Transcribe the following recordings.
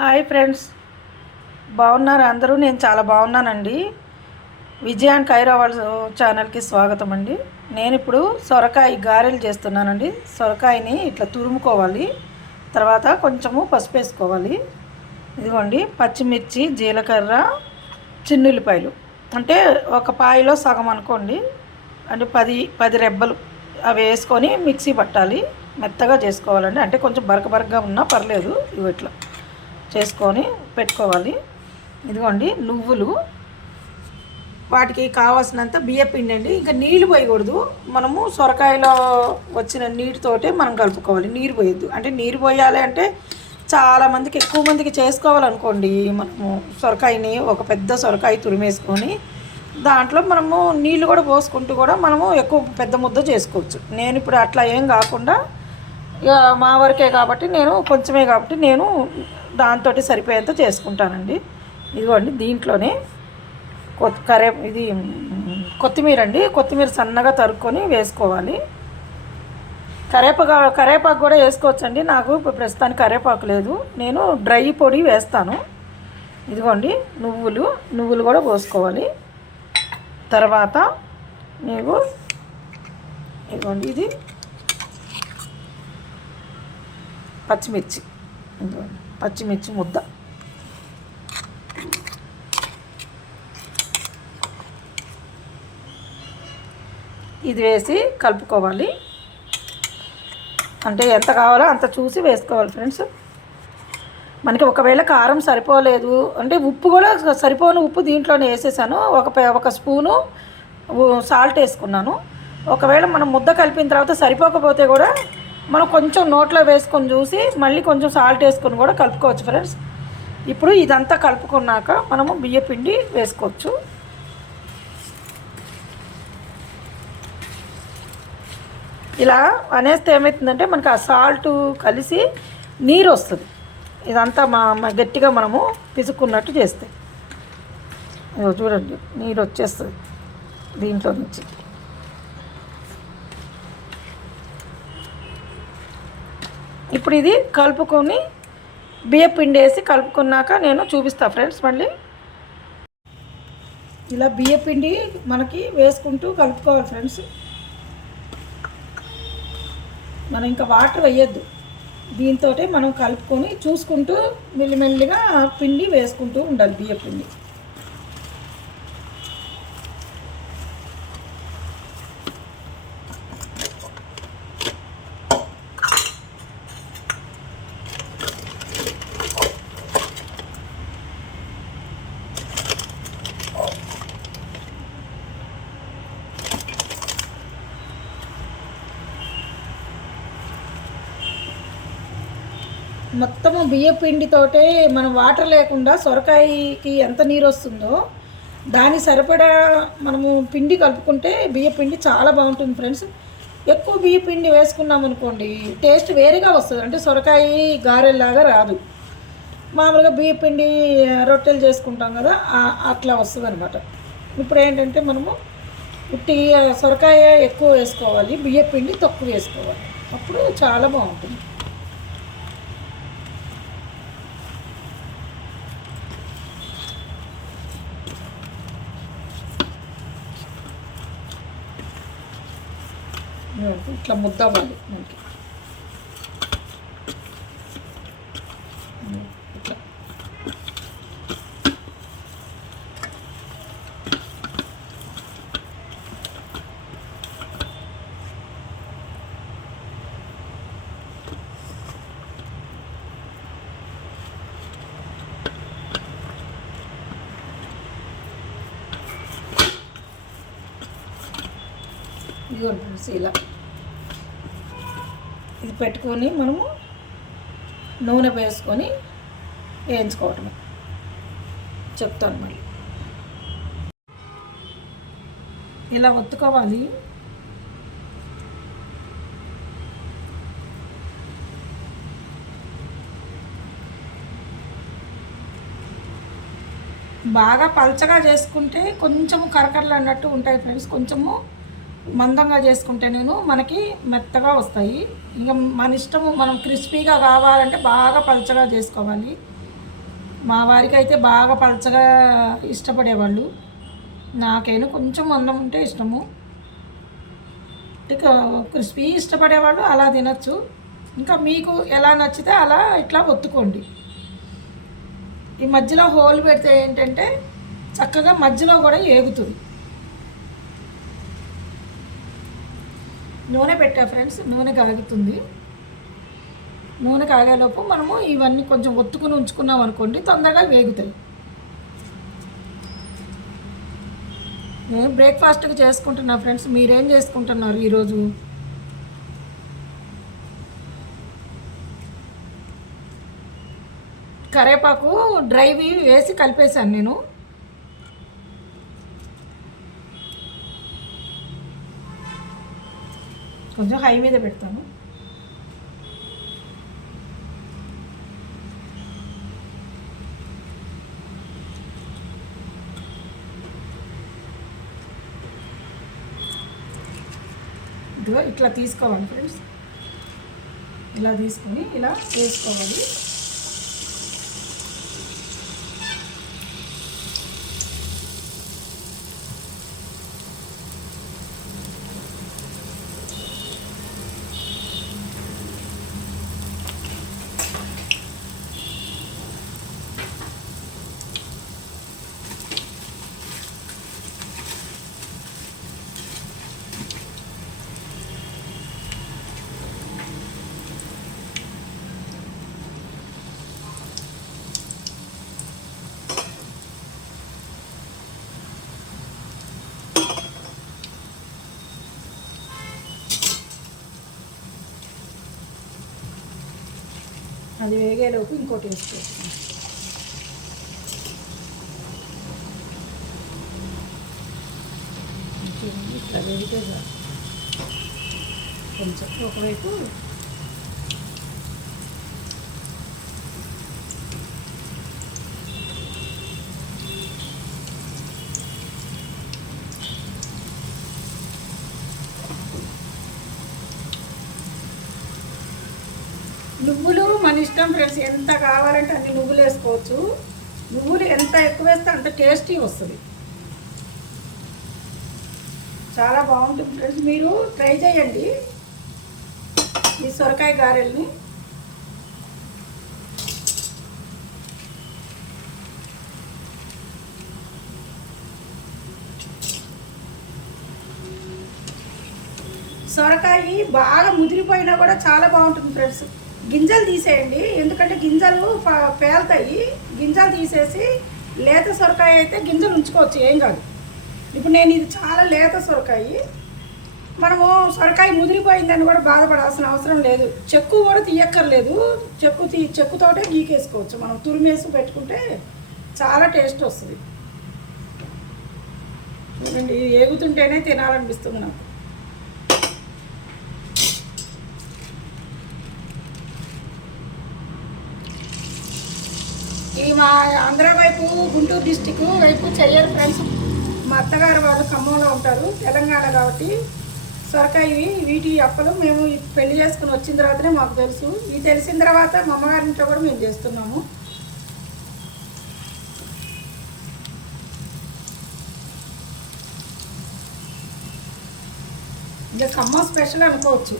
Hi friends. బాగున్నారు అందరూ? నేను చాలా బాగున్నానండి. విజయాన్ కైరావాల్ ఛానల్కి స్వాగతం అండి. నేను ఇప్పుడు సొరకాయ గారెలు చేస్తున్నానండి. సొరకాయని ఇట్లా తురుముకోవాలి. తర్వాత కొంచెము పసుపు వేసుకోవాలి. ఇదిగోండి పచ్చిమిర్చి జీలకర్ర చిన్నుల్లిపాయలు. అంటే ఒక పాయలో సగం అనుకోండి. అంటే పది పది రెబ్బలు అవి వేసుకొని మిక్సీ పట్టాలి. మెత్తగా చేసుకోవాలండి. అంటే కొంచెం బరక బరకగా ఉన్నా పర్లేదు ఇవి ఇట్లా. చేసుకొని పెట్టుకోవాలి. ఇదిగోండి నువ్వులు. వాటికి కావాల్సినంత బియ్య పిండి అండి. ఇంకా నీళ్ళు పోయకూడదు. మనము సొరకాయలో వచ్చిన నీటితోటే మనం కలుపుకోవాలి. నీరు పోయొద్దు. అంటే నీరు పోయాలి అంటే చాలామందికి ఎక్కువ మందికి చేసుకోవాలనుకోండి. మనము సొరకాయని ఒక పెద్ద సొరకాయ తురిమేసుకొని దాంట్లో మనము నీళ్ళు కూడా పోసుకుంటూ కూడా మనము ఎక్కువ పెద్ద ముద్ద చేసుకోవచ్చు. నేను ఇప్పుడు అట్లా ఏం కాకుండా ఇక మా వరకే కాబట్టి నేను కొంచెమే కాబట్టి నేను దాంతో సరిపోయేంత చేసుకుంటానండి. ఇదిగోండి దీంట్లోనే కొత్త కరే ఇది కొత్తిమీర అండి కొత్తిమీర సన్నగా తరుక్కొని వేసుకోవాలి. కరేపాకు కరేపాకు కూడా వేసుకోవచ్చండి. నాకు ఇప్పుడు ప్రస్తుతానికి కరేపాకు లేదు. నేను డ్రై పొడి వేస్తాను. ఇదిగోండి నువ్వులు నువ్వులు కూడా పోసుకోవాలి. తర్వాత మీకు ఇదిగోండి ఇది పచ్చిమిర్చి. ఇదిగోండి. పచ్చిమిర్చి ముద్ద. ఇది వేసి కలుపుకోవాలి. అంటే ఎంత కావాలో అంత చూసి వేసుకోవాలి ఫ్రెండ్స్. మనకి ఒకవేళ కారం సరిపోలేదు అంటే ఉప్పు కూడా సరిపోని ఉప్పు దీంట్లోనే వేసేసాను. ఒక ఒక స్పూను సాల్ట్ వేసుకున్నాను. ఒకవేళ మనం ముద్ద కలిపిన తర్వాత సరిపోకపోతే కూడా మనం కొంచెం నోట్లో వేసుకొని చూసి మళ్ళీ కొంచెం సాల్ట్ వేసుకొని కూడా కలుపుకోవచ్చు ఫ్రెండ్స్. ఇప్పుడు ఇదంతా కలుపుకున్నాక మనము బియ్య పిండి వేసుకోవచ్చు. ఇలా అనేస్తే ఏమవుతుందంటే మనకి ఆ సాల్ట్ కలిసి నీరు వస్తుంది. ఇదంతా మా గట్టిగా మనము పిసుక్కున్నట్టు చేస్తే. చూడండి నీరు వచ్చేస్తుంది దీంట్లో నుంచి. ఇప్పుడు ఇది కలుపుకొని బియ్య పిండి వేసి కలుపుకున్నాక నేను చూపిస్తాను ఫ్రెండ్స్ మళ్ళీ. ఇలా బియ్య పిండి మనకి వేసుకుంటూ కలుపుకోవాలి ఫ్రెండ్స్. మనం ఇంకా వాటర్ వేయద్దు. దీంతో మనం కలుపుకొని చూసుకుంటూ మెల్లిమెల్లిగా పిండి వేసుకుంటూ ఉండాలి బియ్య పిండి. మొత్తము బియ్య పిండితోటే మనం వాటర్ లేకుండా సొరకాయకి ఎంత నీరు వస్తుందో దాని సరిపడా మనము పిండి కలుపుకుంటే బియ్య పిండి చాలా బాగుంటుంది ఫ్రెండ్స్. ఎక్కువ బియ్య పిండి వేసుకున్నాం అనుకోండి టేస్ట్ వేరేగా వస్తుంది. అంటే సొరకాయ గారెల్లాగా రాదు. మామూలుగా బియ్య పిండి రొట్టెలు చేసుకుంటాం కదా అట్లా వస్తుంది అనమాట ఇప్పుడు ఏంటంటే మనము ఉట్టి సొరకాయ ఎక్కువ వేసుకోవాలి బియ్య పిండి తక్కువ వేసుకోవాలి. అప్పుడు చాలా బాగుంటుంది. ఇట్లా ముద్ద అవ్వాలి మనకి ఇట్లా. ఇదిగోండి ఫ్రెండ్స్ ఇలా. ఇది పెట్టుకొని మనము నూనె వేసుకొని వేయించుకోవటమే. చెప్తాను మళ్ళీ. ఇలా ఒత్తుకోవాలి. బాగా పల్చగా చేసుకుంటే కొంచెము కరకరలు అన్నట్టు ఉంటాయి ఫ్రెండ్స్. కొంచెము మందంగా చేసుకుంటే నేను మనకి మెత్తగా వస్తాయి. ఇంకా మన ఇష్టము మనం క్రిస్పీగా కావాలంటే బాగా పలచగా చేసుకోవాలి. మా వారికి అయితే బాగా పలచగా ఇష్టపడేవాళ్ళు. నాకైనా కొంచెం మందం ఉంటే ఇష్టము. ఇక క్రిస్పీ ఇష్టపడేవాళ్ళు అలా తినచ్చు. ఇంకా మీకు ఎలా నచ్చితే అలా ఇట్లా ఒత్తుకోండి. ఈ మధ్యలో హోల్ పెడితే ఏంటంటే చక్కగా మధ్యలో కూడా ఏగుతుంది. నూనె పెట్టా ఫ్రెండ్స్ నూనె కాగుతుంది. నూనె కాగేలోపు మనము ఇవన్నీ కొంచెం ఒత్తుకుని ఉంచుకున్నాం అనుకోండి తొందరగా వేగుతాయి. నేను బ్రేక్ఫాస్ట్కి చేసుకుంటున్నా ఫ్రెండ్స్ మీరేం చేసుకుంటున్నారు ఈరోజు? కరేపాకు డ్రైవి వేసి కలిపేశాను నేను. కొంచెం హై మీద పెడతాను. ఇదిగో ఇట్లా తీసుకోవాలి ఫ్రెండ్స్. ఇలా తీసుకొని ఇలా వేసుకోవాలి. అది వేగేలోపు ఇంకోటి వేసుకోవచ్చు. ఇట్లా వేగితే కొంచెం ఒకవైపు నువ్వులు మన ఇష్టం ఫ్రెండ్స్ ఎంత కావాలంటే అన్ని నువ్వులు వేసుకోవచ్చు. నువ్వులు ఎంత ఎక్కువ వేస్తే అంత టేస్టీ వస్తుంది. చాలా బాగుంటుంది ఫ్రెండ్స్ మీరు ట్రై చేయండి. ఈ సొరకాయ గారెల్ని. సొరకాయ బాగా ముదిరిపోయినా కూడా చాలా బాగుంటుంది ఫ్రెండ్స్ గింజలు తీసేయండి. ఎందుకంటే గింజలు పేలుతాయి. గింజలు తీసేసి లేత సొరకాయ అయితే గింజలు ఉంచుకోవచ్చు. ఏం కాదు. ఇప్పుడు నేను ఇది చాలా లేత సొరకాయ. మనము సొరకాయ ముదిరిపోయిందని కూడా బాధపడాల్సిన అవసరం లేదు. చెక్కు కూడా తీయక్కర్లేదు. చెక్కు తీ చెక్కుతోటే గీకేసుకోవచ్చు. మనం తురిమేసి పెట్టుకుంటే చాలా టేస్ట్ వస్తుంది. చూడండి ఇది ఏగుతుంటేనే తినాలనిపిస్తుంది నాకు. ఈ మా ఆంధ్ర వైపు గుంటూరు డిస్టిక్ వైపు చెయ్యరు ఫ్రెండ్స్ మా అత్తగారు వాళ్ళు ఖమ్మంలో ఉంటారు తెలంగాణ కాబట్టి. సొరకాయ వీటి అప్పలు మేము పెళ్ళి చేసుకుని వచ్చిన తర్వాతనే మాకు తెలుసు. ఇది తెలిసిన తర్వాత మా అమ్మగారి ఇంట్లో కూడా మేము చేస్తున్నాము. ఇక ఖమ్మం స్పెషల్ అనుకోవచ్చు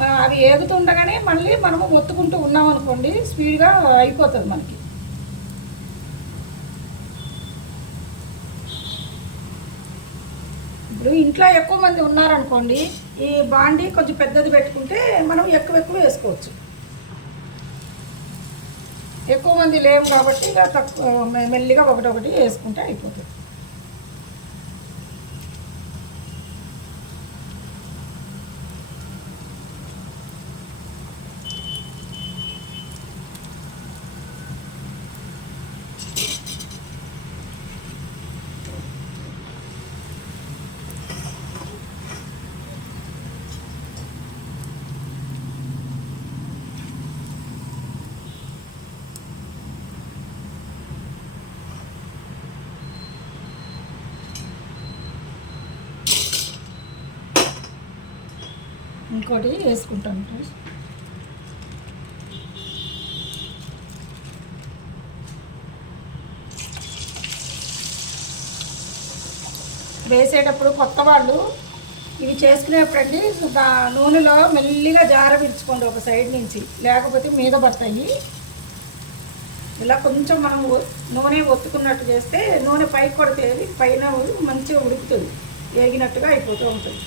మనం అవి ఏగుతుండగానే మళ్ళీ మనము ఒత్తుకుంటూ ఉన్నాం అనుకోండి స్పీడ్గా అయిపోతుంది మనకి. ఇప్పుడు ఇంట్లో ఎక్కువ మంది ఉన్నారనుకోండి ఈ బాండీ కొంచెం పెద్దది పెట్టుకుంటే మనం ఎక్కువ ఎక్కువ వేసుకోవచ్చు. ఎక్కువ మంది లేము కాబట్టి ఇక తక్కువ మె- మెల్లిగా ఒకటొకటి వేసుకుంటే అయిపోతుంది. ఇంకోటి వేసుకుంటాను ఫ్రెండ్స్ వేసేటప్పుడు కొత్త వాళ్ళు ఇవి చేసుకునేప్పుడండి దా నూనెలో మెల్లిగా జార విడుచుకోండి ఒక సైడ్ నుంచి లేకపోతే మీద పడతాయి. ఇలా కొంచెం మనం నూనె ఒత్తుకున్నట్టు చేస్తే నూనె పైకి కొడితే అది పైన మంచిగా ఉడుకుతుంది వేగినట్టుగా అయిపోతూ ఉంటుంది.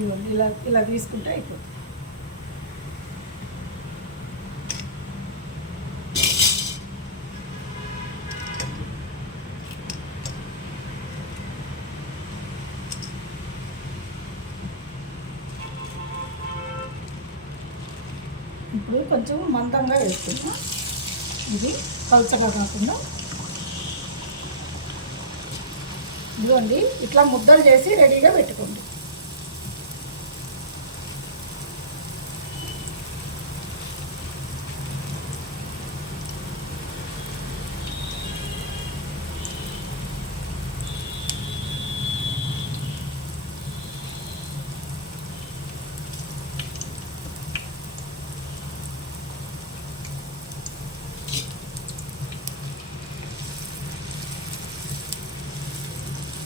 ఇవ్వండి. ఇలా ఇలా తీసుకుంటే అయిపోతుంది. ఇప్పుడు కొంచెం మందంగా వేసుకుందాం. ఇది పలచగా కాకుండా. ఇదిగోండి ఇట్లా ముద్దలు చేసి రెడీగా పెట్టుకోండి.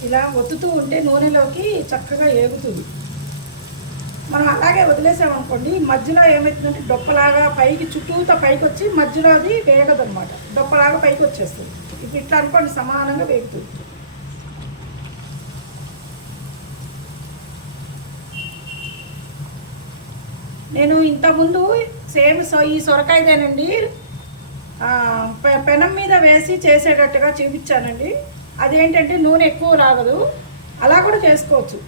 ఇలా ఒత్తుతూ ఉంటే నూనెలోకి చక్కగా ఏగుతుంది. మనం అలాగే వదిలేసామనుకోండి మధ్యలో ఏమవుతుందంటే డొప్పలాగా పైకి చుట్టూత పైకి వచ్చి మధ్యలో అది వేగదు అనమాట డొప్పలాగా పైకి వచ్చేస్తుంది ఇప్పుడు ఇట్లా అనుకోండి సమానంగా వేగుతుంది. నేను ఇంతకుముందు సేమ్ సో ఈ సొరకాయదేనండి పె- పెనం మీద వేసి చేసేటట్టుగా చూపించానండి. అదేంటంటే నూనె ఎక్కువ రాగదు అలా కూడా చేసుకోవచ్చు.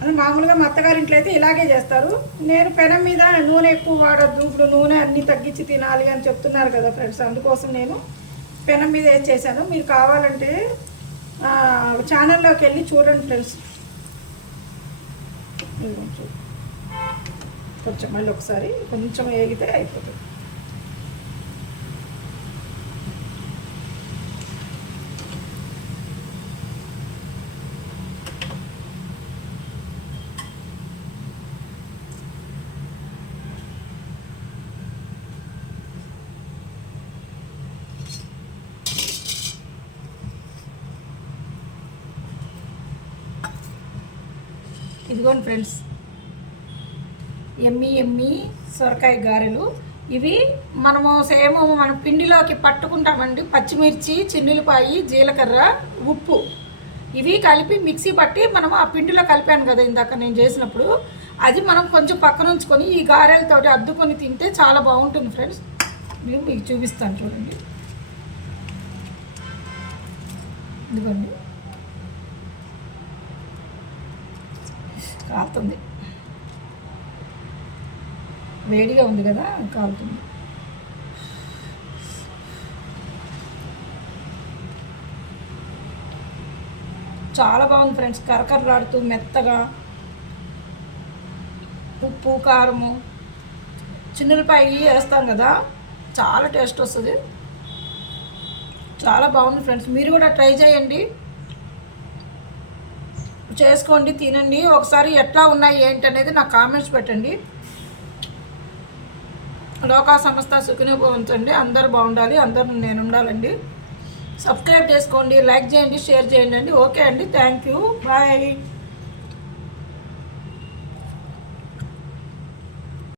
అది మామూలుగా మా అత్తగారింట్లో అయితే ఇలాగే చేస్తారు. నేను పెనం మీద నూనె ఎక్కువ వాడద్దు. ఇప్పుడు నూనె అన్నీ తగ్గించి తినాలి అని చెప్తున్నారు కదా ఫ్రెండ్స్. అందుకోసం నేను పెనం మీద వేసి చేశాను? మీరు కావాలంటే ఛానల్లోకి వెళ్ళి చూడండి ఫ్రెండ్స్. కొంచెం మళ్ళీ ఒకసారి కొంచెం వేగితే అయిపోతుంది. ఇదిగోండి ఫ్రెండ్స్. ఎమ్మి ఎమ్మి సొరకాయ గారెలు. ఇవి మనము సేమ్ మనం పిండిలోకి పట్టుకుంటామండి. పచ్చిమిర్చి చిన్నులపాయి జీలకర్ర ఉప్పు. ఇవి కలిపి మిక్సీ పట్టి మనం ఆ పిండిలో కలిపాను కదా ఇందాక నేను చేసినప్పుడు. అది మనం కొంచెం పక్కన ఉంచుకొని ఈ గారెలతోటి అద్దుకొని తింటే చాలా బాగుంటుంది ఫ్రెండ్స్. నేను మీకు చూపిస్తాను చూడండి. ఇదిగోండి. కాలుతుంది వేడిగా ఉంది కదా కాలుతుంది చాలా బాగుంది ఫ్రెండ్స్ కరకరలాడుతూ మెత్తగా. ఉప్పు కారము చిన్నులపాయి వేస్తాం కదా చాలా టేస్ట్ వస్తుంది. చాలా బాగుంది ఫ్రెండ్స్ మీరు కూడా ట్రై చేయండి. చేసుకోండి తినండి. ఒకసారి ఎట్లా ఉన్నాయి ఏంటి అనేది నాకు కామెంట్స్ పెట్టండి. లోకా సంస్థ సుఖిని ఉంచండి అందరు బాగుండాలి అందరు నేను ఉండాలండి. సబ్స్క్రైబ్ చేసుకోండి లైక్ చేయండి షేర్ చేయండి ఓకే అండి థ్యాంక్ యూ. బాయ్.